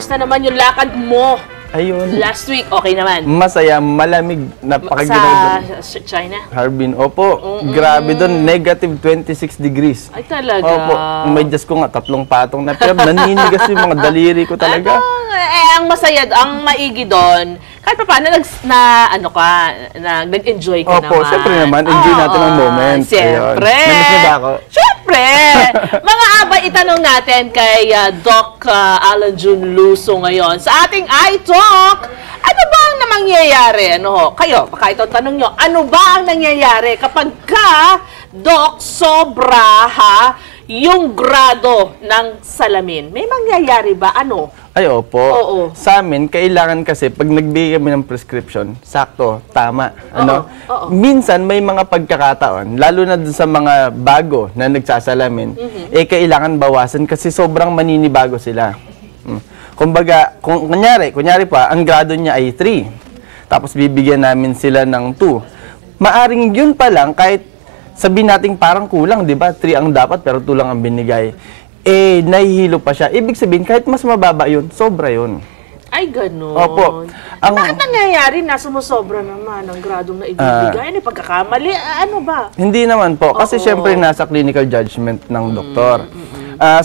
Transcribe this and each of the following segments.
Kumusta naman yung lakad mo? Ayun. Last week, okay naman? Masaya, malamig. Napakaganda doon. Sa China? Harbin, opo. Grabe doon, negative 26 degrees. Ay, talaga? Opo. May Diyos ko nga, 3 patong na. Pero naninigas yung mga daliri ko talaga. Ang masaya, ang maigi doon, kahit pa paano, nag-enjoy ka naman. Opo, siyempre naman. Enjoy natin ang moment. Siyempre. Namiss niyo ba ako? Siyempre. Mga abay, itanong natin kay Doc Alan Jun Luso ngayon. Sa ating iTalk, ano ba ang nangyayari? Kayo, baka ito tanong nyo, ano ba ang nangyayari kapag ka, Doc, sobra yung grado ng salamin? May mangyayari ba? Ano? Ay, opo. Oo. Sa amin, kailangan kasi, pag nagbigay kami ng prescription, sakto, tama. Oo. Minsan, may mga pagkakataon, lalo na dun sa mga bago na nagsasalamin, kailangan bawasan kasi sobrang maninibago sila. Kumbaga, kunyari pa, ang grado niya ay 3. Tapos bibigyan namin sila ng 2. Maaring yun pa lang, kahit sabihin natin parang kulang, di ba? 3 ang dapat, pero 2 lang ang binigay. Nahihilo pa siya. Ibig sabihin, kahit mas mababa yun, sobra yun. Ay, ganun. Opo. Bakit nangyayari na sumusobra naman ang gradong na ibibigay? Ano pagkakamali? Ano ba? Hindi naman po. Kasi syempre nasa clinical judgment ng doktor.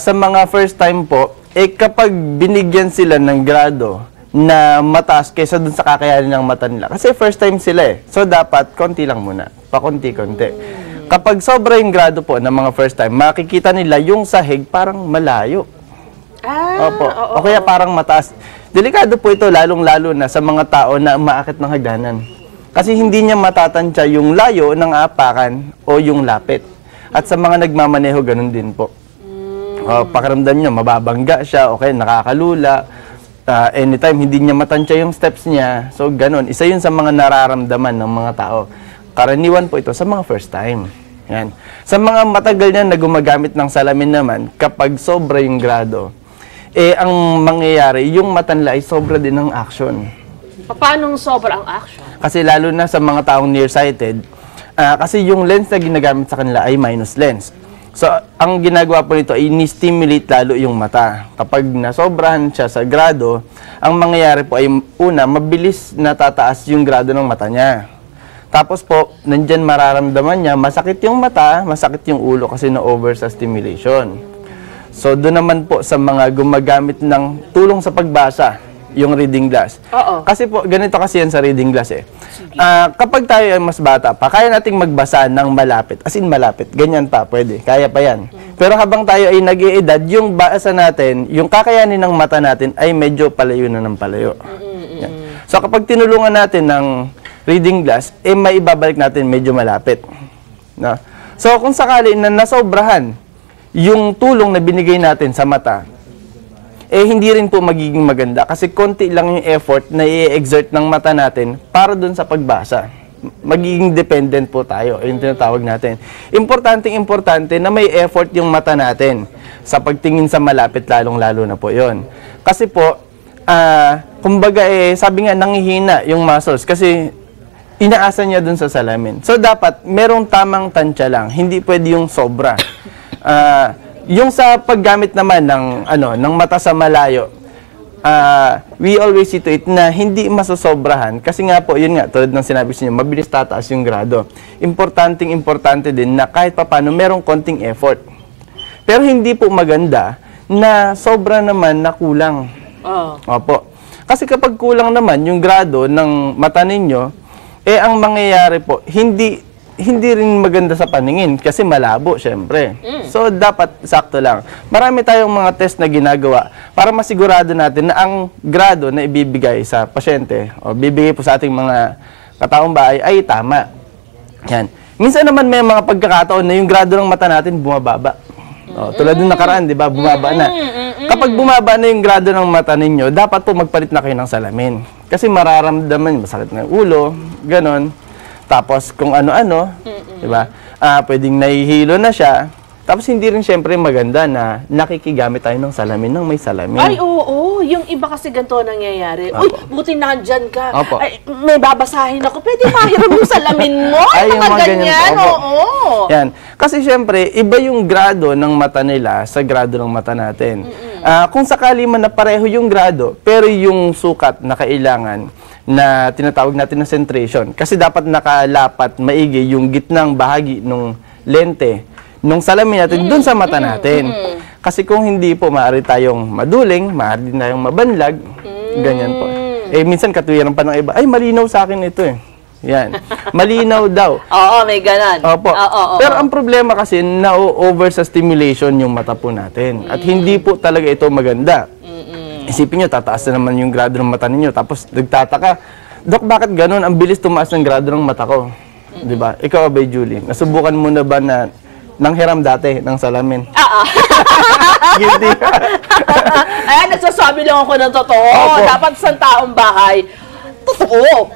Sa mga first time po, kapag binigyan sila ng grado na mataas kaysa dun sa kakayanin ng mata nila. Kasi first time sila So, dapat konti lang muna. Pakunti-kunti. Kapag sobra yung grado po ng mga first time, makikita nila yung sahig parang malayo. Opo. O kaya parang mataas. Delikado po ito, lalong-lalo na sa mga tao na umaakit ng hagdanan. Kasi hindi niya matatansya yung layo ng apakan o yung lapit. At sa mga nagmamaneho, ganun din po. Pakiramdam niya, mababangga siya, okay, nakakalula. Anytime, hindi niya matansya yung steps niya. So, ganun. Isa yun sa mga nararamdaman ng mga tao. Karaniwan po ito sa mga first time. Yan. Sa mga matagal na gumagamit ng salamin naman, kapag sobra yung grado, ang mangyayari, yung mata nila ay sobra din ng action. Paano sobra ang action? Kasi lalo na sa mga taong nearsighted, kasi yung lens na ginagamit sa kanila ay minus lens. So, ang ginagawa po nito ay ni-stimulate lalo yung mata. Kapag nasobrahan siya sa grado, ang mangyayari po ay una, mabilis natataas yung grado ng mata niya. Tapos po, nandyan mararamdaman niya, masakit yung mata, masakit yung ulo kasi na-over sa stimulation. So, doon naman po sa mga gumagamit ng tulong sa pagbasa, yung reading glass. Kasi po, ganito kasi yan sa reading glass kapag tayo ay mas bata pa, kaya nating magbasa ng malapit. As in malapit, ganyan pa, pwede, kaya pa yan. Pero habang tayo ay nag-iedad, yung basa natin, yung kakayanin ng mata natin ay medyo palayo na ng palayo. So, kapag tinulungan natin ng reading glass, may ibabalik natin medyo malapit. No? So, kung sakali na nasobrahan yung tulong na binigay natin sa mata, hindi rin po magiging maganda kasi konti lang yung effort na i-exert ng mata natin para dun sa pagbasa. Magiging dependent po tayo, yung tinatawag natin. Importante na may effort yung mata natin sa pagtingin sa malapit, lalong-lalo na po yon. Kasi po, kumbaga sabi nga, nanghihina yung muscles kasi inaasa niya dun sa salamin. So, dapat merong tamang tansya lang. Hindi pwede yung sobra. Yung sa paggamit naman ng mata sa malayo, we always see to it na hindi masasobrahan. Kasi nga po, yun nga, tulad ng sinabi sa inyo, mabilis tataas yung grado. Importante din na kahit papano merong konting effort. Pero hindi po maganda na sobra naman na kulang. Opo. Kasi kapag kulang naman yung grado ng mata ninyo, ang mangyayari po, hindi rin maganda sa paningin kasi malabo, syempre. So, dapat sakto lang. Marami tayong mga test na ginagawa para masigurado natin na ang grado na ibibigay sa pasyente o bibigay po sa ating mga kataong bahay ay tama. Yan. Minsan naman may mga pagkakataon na yung grado ng mata natin bumababa. Tulad ng nakaraan, di ba? Bumaba na. Kapag bumaba na yung grado ng mata ninyo, dapat po magpalit na kayo ng salamin. Kasi mararamdaman, masakit na yung ulo, ganon. Tapos kung ano-ano, di ba? Pwedeng nahihilo na siya. Tapos hindi rin syempre maganda na nakikigamit tayo ng salamin ng may salamin. Ay, oo. Yung iba kasi ganito nangyayari. Uy, buti nandyan ka. Opo. Ay, may babasahin ako. Pwede mahiram yung salamin mo? Ay, yung mga ganyan. Oo. Yan. Kasi syempre, iba yung grado ng mata nila sa grado ng mata natin. Kung sakali man na pareho yung grado, pero yung sukat na kailangan na tinatawag natin na centration, kasi dapat nakalapat maigi yung gitnang bahagi ng lente nung salamin natin dun sa mata natin. Kasi kung hindi po, maaari tayong maduling, maaari din tayong mabanlag, ganyan po. Minsan katuwiran pa ng iba, ay malinaw sa akin ito eh. Yan. Malinaw daw. Oo, may ganon. Opo. Pero ang problema kasi, na-over sa stimulation yung mata po natin. At hindi po talaga ito maganda. Isipin nyo, tataas na naman yung grado ng mata ninyo. Tapos nagtataka, Dok, bakit ganun? Ang bilis tumaas ng grado ng mata ko. Diba? Ikaw, Abay Julie, nasubukan mo na ba na nanghiram dati ng salamin? Guilty. Ayan, nagsasabi lang ako ng totoo. Opo. Dapat sa taong bahay, totoo.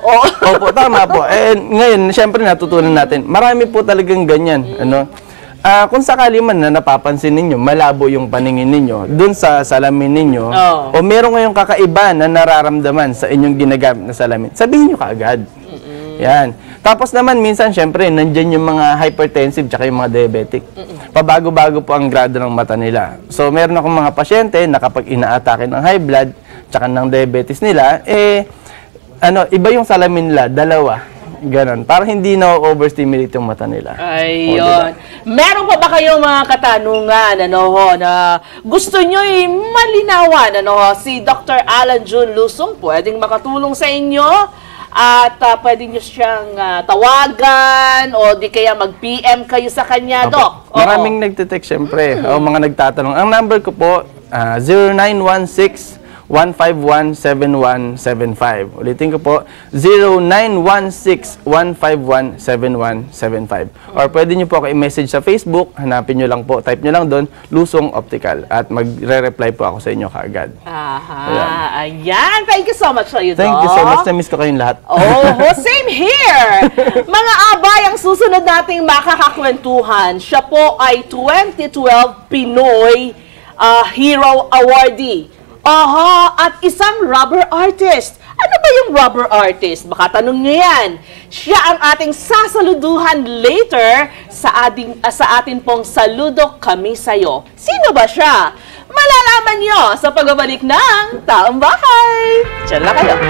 Opo, tama po. Ngayon, syempre natutunan natin, marami po talagang ganyan. Ano? Kung sakali man na napapansin ninyo, malabo yung paningin ninyo dun sa salamin ninyo, o meron ngayong kakaiba na nararamdaman sa inyong ginagamit na salamin, sabihin nyo kaagad. Yan. Tapos naman, minsan, syempre, nandyan yung mga hypertensive tsaka yung mga diabetic. Pabago-bago po ang grado ng mata nila. So, meron akong mga pasyente na kapag ina-atake ng high blood tsaka ng diabetes nila, iba yung salamin nila, dalawa. Ganon. Para hindi na-overstimulate yung mata nila. Ayun. Diba? Meron pa ba kayong mga katanungan na gusto nyo malinawan? Si Dr. Alan June Lusong pwedeng makatulong sa inyo at pwede nyo siyang tawagan o di kaya mag-PM kayo sa kanya, Doc. Maraming nagtitext syempre. O mga nagtatanong. Ang number ko po, 0916-151-7175. Ulitin ko po, 0916-151-7175. Or pwede nyo po ako i-message sa Facebook, hanapin nyo lang po, type nyo lang doon, Lusong Optical. At magre-reply po ako sa inyo kaagad. Ayan. Thank you so much sa iyo, Doc. Thank you so much. Na-miss ko kayong lahat. Same here! Mga abay, ang susunod nating makakakwentuhan, siya po ay 2012 Pinoy Hero Awardee. At isang rubber artist. Ano ba yung rubber artist? Baka tanong niyo yan. Siya ang ating sasaluduhan later sa atin pong Saludo Kami Sa'yo. Sino ba siya? Malalaman niyo sa pagbabalik ng Taong Bahay. Diyan lang kayo.